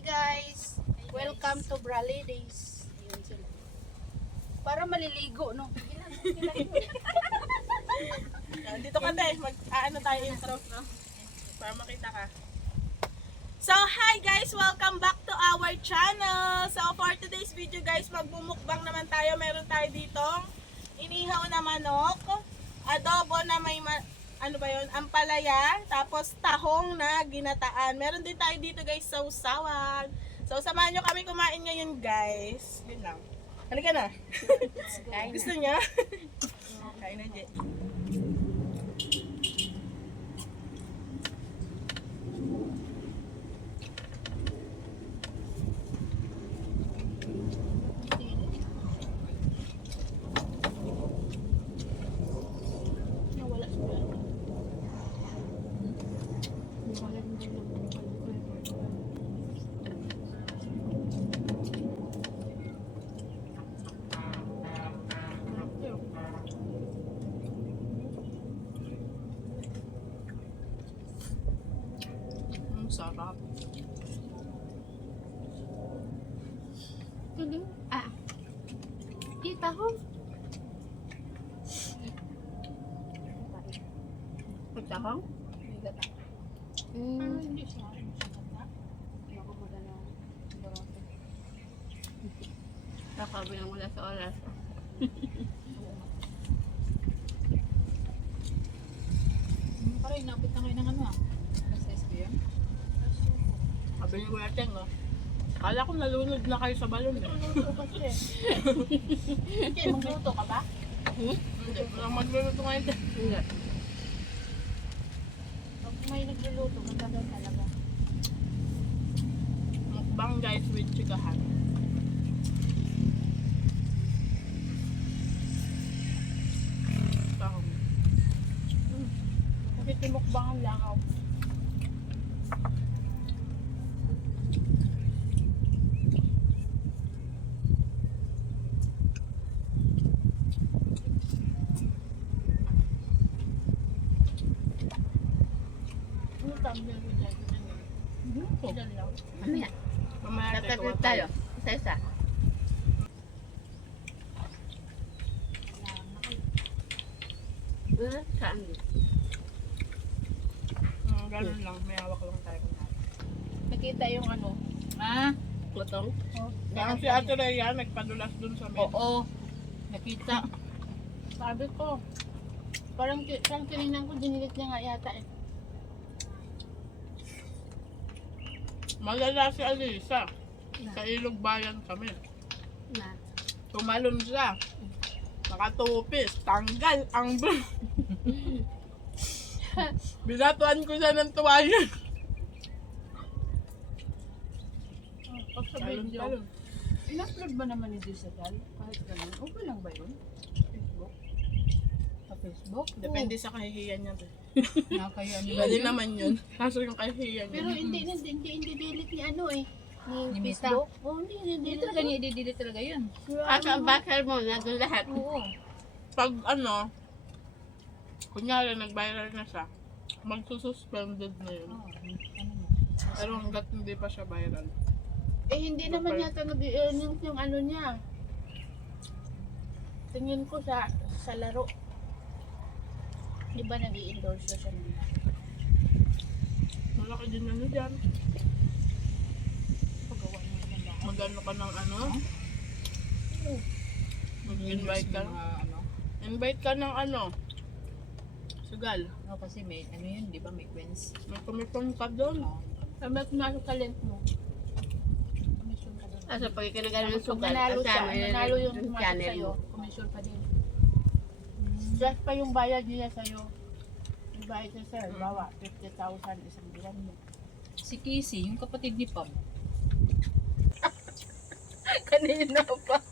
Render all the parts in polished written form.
guys! Welcome to Brale Days. Ayun sila. Para maliligo, no? Dito ka tayo, mag-ano tayo intro, no? Para makita ka. So, hi guys! Welcome back to our channel! So, for today's video guys, magbumukbang naman tayo. Meron tayo ditong inihaw na manok, adobo na may ano ba yun? Ampalaya, tapos tahong na ginataan. Meron din tayo dito guys, sausawan. So, samahan nyo kami kumain ngayon guys. Yun lang. Halika na. Gusto niya? Kain na, Je. Sarap. Tuloy. Kita ko. Pagtahong? Hindi siya. Ako magana. Nakabilang wala sa oras. Parang inapit na ngayon ng ano Sa SBM? Kabili ko natin, no? Kala ko nalunod na kayo sa balon, eh. Magluto kasi. Hindi, magluto ka ba? Hindi, walang magluluto ngayon. Hindi. Pag may nagluluto, matagal talaga. Mukbang guys with chikahan. Tahong. Kasi timukbang ang langaw. Ano tumbler mo dyan? Ilan lang? Mamaya, Mamaya tatagod tayo. Isa-isa. Saan? Ganun lang, may hawak lang tayo. Nakita yung ano? Putong? Parang si Ate Rhea nagpadulas dun sa med. Oo. Nakita. Sabi ko. Parang tinignan ko, dinilit niya nga yata eh. Malala si Alisa. Sa Ilog Bayan kami. Na. Tumalon siya. Nakatupis. Tanggal ang binatuan ko siya ng tuwalya. Pag sa video, in-upload ba naman ni Jessica? Kahit ganun, okay lang ba yun? Facebook? Sa Facebook? Depende sa kahihiyan niya. Nakakaya Pwede naman yun. Kaso yung kahihiyan niya. Pero hindi delete ni ano eh. Ni Ni Mista? Facebook? Oo, hindi talaga niya i-delete talaga yun. At ang bakal mo, nandun lahat. Oo. Pag ano, kunyari nag-viral na siya, magsususpended na yun. Pero hanggat hindi pa siya viral. Eh hindi naman yata nag-earnings yung ano niya. Tingin ko sa laro. Di ba nag-i-endorse siya ng Malaki din ano dyan. paggawa niya ng lahat? Mag-ano ka ng ano? Mag-invite ka. Invite ka ng ano? Sugal. No, kasi may ano yun, di ba may queens? May kumitong ka doon. Sabi ko nasa talent mo. Commission ka doon. Asa pag ikinagalan ng Pag sugal, nanalo siya, kasama yun nanalo yung yung tumatak channel sa'yo, mo. commission pa din. Just pa yung bayad niya sa'yo. Yung bayad niya sa'yo, bawa, 50,000 isang bulan mo. Si Casey, yung kapatid ni Pam. Kanina pa.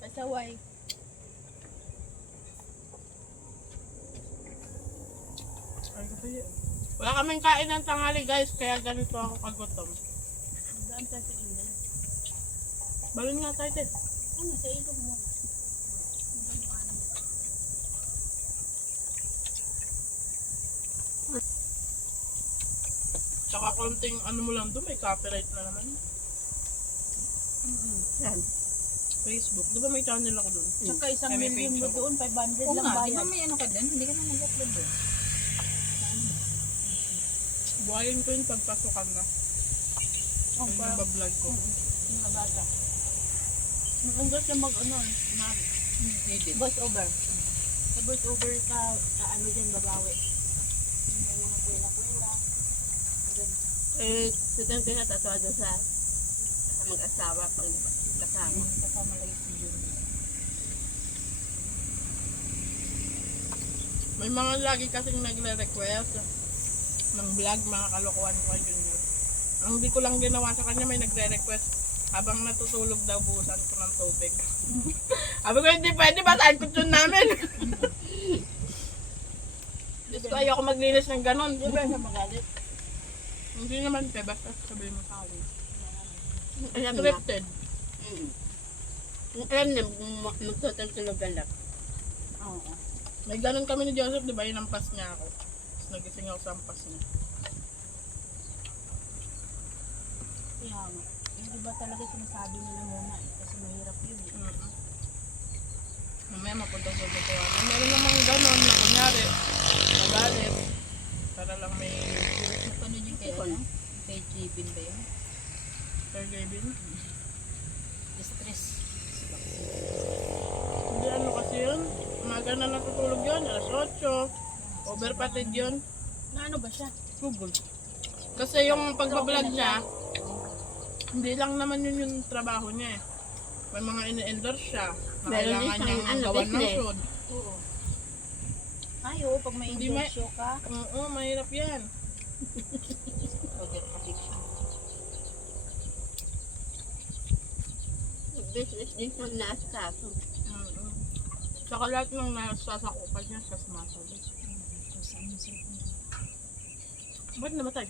Pasaway. Wala kaming kain ng tanghali guys, kaya ganito ako kagutom. Daan tayo sa ilog. Balon nga tayo din. Ano, sa ilog mo. Tsaka konting ano mo lang doon, may copyright na naman. Yan. Facebook. Di ba may channel ako doon? Tsaka isang May million page mo ako. doon, 500 Oo lang nga, di ba bayad. may ano ka din? Hindi ka na nag-upload doon. Buhayin ko yung pagpasukan na. Oh, Yung parang bablog ko. mga bata. Ang gusto mag ano, Edit. voice over. Sa voice over ka, ano dyan, babawi. May mga kwela-kwela. Ganun. Eh, sitang tinatatawa doon sa mag-asawa pag kasama. Kasama lang yung video. May mga lagi kasing nagre-request ng vlog, mga kalokohan ko kay Junior. Ang di ko lang ginawa sa kanya, may nagre-request habang natutulog daw buhusan ko ng tubig. Sabi ko, hindi pwede, basahin ko yun namin. Diyos ko, ayoko maglinis ng ganon. Di ba siya magalit? Hindi naman, te, basta sabihin mo sa akin. Alam na. Scripted. Alam na, magtutulog-tulogan lang. Oo. May ganon kami ni Joseph, di ba? Inampas niya ako. Tapos nagising ako sa ampas niya. Kaya nga. Yung iba talaga sinasabi nila muna eh. Kasi mahirap yun eh. Mamaya mapunta sa totoo. Meron namang ganon na kunyari, nagalit. Para lang may Napanood yung kay ano? Kay Jibin ba yun? caregiving. Stress. Hindi ano kasi yun. Umaga na natutulog yun, alas 8. Overpatid yun. Na ano ba siya? Google. Kasi yung pagbablog niya, hindi lang naman yun yung trabaho niya eh. May mga ini-endorse siya. Na Meron din kailangan siyang, niyang ano, gawan ng business. shoot. Oo. Ay, oo, pag may Hindi endorse show ka. Oo, mahirap yan. Project addiction. Business din sa naaskaso. Mm-mm. Tsaka lahat ng nasasakupan niya sa sumasagot. Tapos ano yung cellphone ko? Ba't namatay?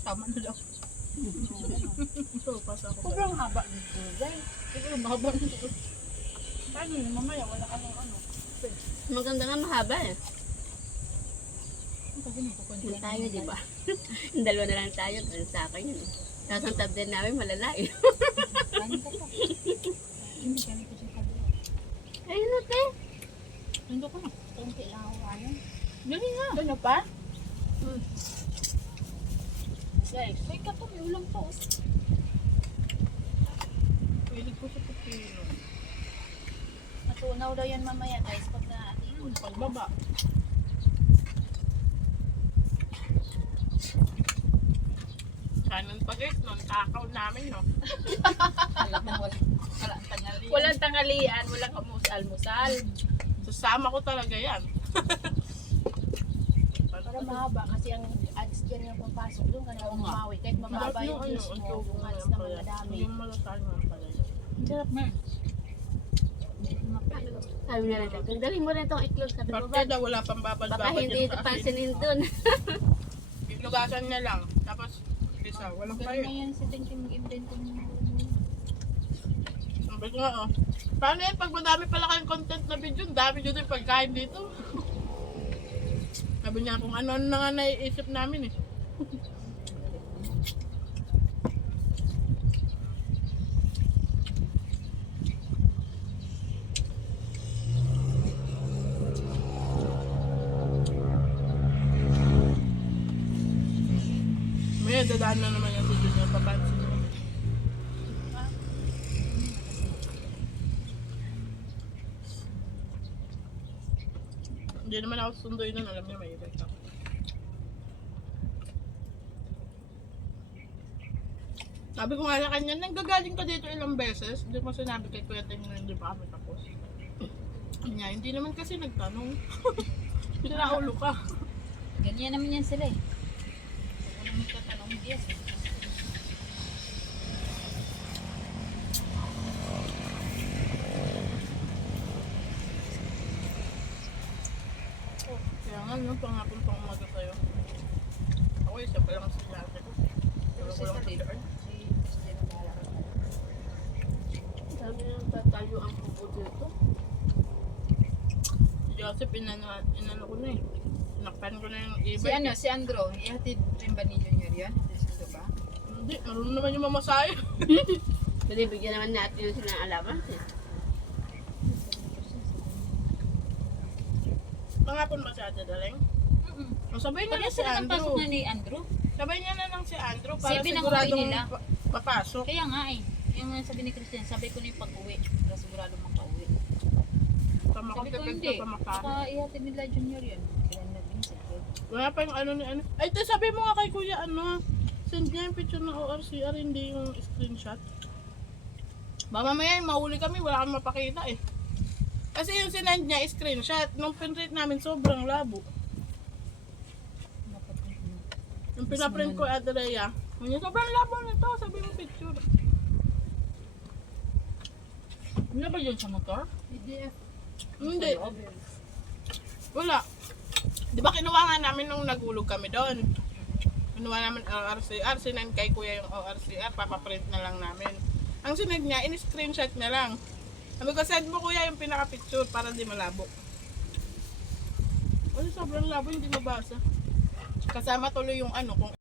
Tama na daw. Ito, pasa ako. Sobrang haba nito, guys. Sobrang haba nito. Paano yun, mamaya wala ka ng ano. Maganda nga mahaba eh. Kasi nagkukunti Yung tayo, di ba? Yung dalawa na lang tayo, pero sa akin yun. Tapos ang tab din namin malala eh. Kain ka pa. Hindi kami kasi kabila. Ayun na, te. Nandun ko na. Konti lang ako ano. Dali nga. Ano pa? Guys, may katuloy ulang po. Pilig ko sa pupino. Matunaw daw yan mamaya guys pag na-atikon. Pagbaba. Kanon pa guys, nung takaw namin, no? Walang tangali. Walang tanghalian, walang almusal. Susama ko talaga yan. Para mahaba kasi ang ads dyan yung papasok doon ka na umawi. Kahit mababa yung views mo, kung ads naman madami. Yung malasahan naman pala yun. Ang sarap na. Sabi na lang, galing mo rin itong iklog sa Parte baba. daw, wala pang babad-babad Baka hindi yung ito sa asin. pansinin dun. Itlugasan niya lang. Tapos, isa, walang Ganun na payo. yan si Tingting mag-invento niya. Sabi ko nga, oh. Paano yan? Pag madami pala kayong content na video, dami dito yung pagkain dito. Sabi niya, kung ano na nga naiisip namin eh. May dadaan na naman yung si Junior, papansin mo. Hindi naman ako sundoy nun, alam niya may event ako. Sabi ko nga sa kanya, nanggagaling ka dito ilang beses, hindi mo sinabi kay Kuya Ting na hindi pa kami tapos. Niya, hindi naman kasi nagtanong. Pinaulo ka. Ganyan naman yan sila eh. Huwag mo naman tatanong hindi yan. Kaya nga, no, pangapon pang umaga sa'yo. Ako, isa pa lang sa klase ko. Pero ko lang sa daan. Sabi na tatayo ang pupo dito. Si Joseph, inano ko na eh. Nakpan ko na yung e Si ano, si Andrew, ihatid rin ba ni Junior yun? Dito ba? Hindi, marunong naman yung mamasahe. Kasi bigyan naman natin yung silang alaman. Pangapon ba siya dadaling? O, sabay niya Pagka na si sila ng Andrew. pasok na ni Andrew. Sabay niya na lang si Andrew para Sabi ng siguradong uwi nila. papasok. Kaya nga eh. Yung sabi ni Christian, sabi ko na yung pag-uwi. Para sigurado makauwi. Tama ko Sabi ko tipid hindi. ka pamakain. Baka ihatid nila Junior yun. Kaya na Vincent. Wala pa yung ano ni ano. Ay, te, sabi mo nga kay kuya ano. Send niya yung picture ng ORCR, hindi yung screenshot. Ba mamaya yung mahuli kami, wala kami mapakita eh. Kasi yung sinend niya screenshot, nung pinrint namin sobrang labo. Yung pinaprint ko at Rhea, sobrang labo nito, sabi mo picture. Ano ba yun sa motor? Hindi. Wala. Di ba kinuha nga namin nung nagulog kami doon? Kinuha namin ORCR, sinend kay kuya yung ORCR, papaprint na lang namin. Ang sinend niya, in-screenshot niya lang. Sabi ko, send mo kuya yung pinaka-picture para di malabo. Kasi sobrang labo, hindi mabasa. Kasama tuloy yung ano, kung